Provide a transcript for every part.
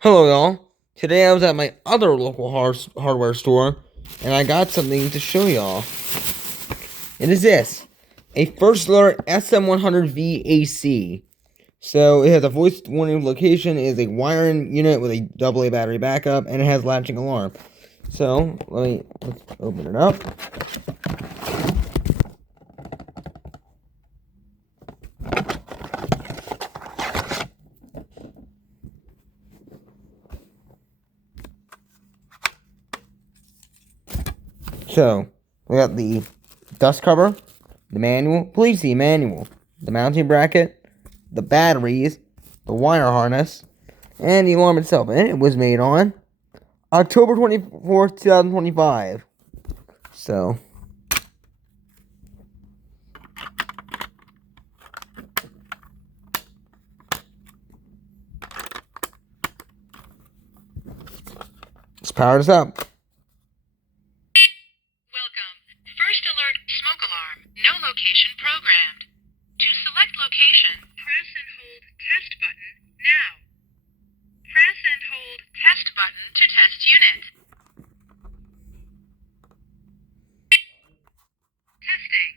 Hello, y'all. Today I was at my other local hardware store, and I got something to show y'all. It is this, a First Alert SM100V-AC. So it has a voice warning location, it is a wiring unit with a AA battery backup, and it has latching alarm. So let's open it up. So, we got the dust cover, the manual, please see manual, the mounting bracket, the batteries, the wire harness, and the alarm itself. And it was made on October 24th, 2025. So, let's power this up. Welcome. First alert smoke alarm. No location programmed. To select location, press and hold test button now. Press and hold test button to test unit. Testing.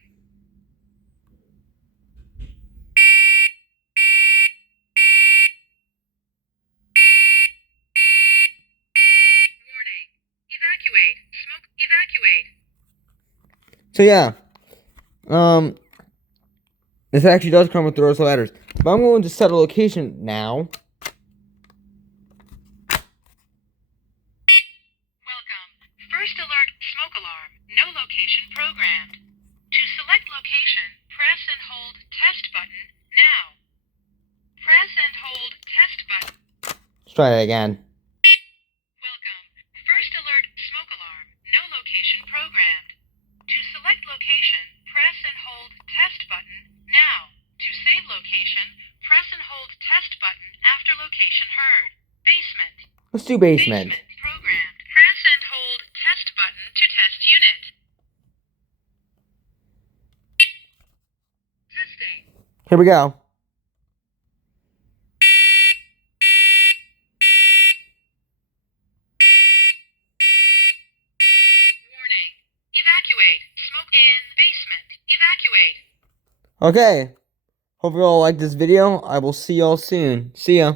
Warning. Evacuate. Smoke evacuate. So yeah, this actually does come with the Rosa ladders. But I'm going to set a location now. Welcome. First alert smoke alarm. No location programmed. To select location, press and hold test button now. Press and hold test button. Let's try that again. Welcome. First alert smoke alarm. No location programmed. To select location, press and hold test button now. To save location, press and hold test button after location heard. Basement. Let's do basement. Programmed. Press and hold test button to test unit. Testing. Here we go. Warning. Evacuate. Smoke in basement. Evacuate. Okay. Hope you all like this video. I will see y'all soon. See ya.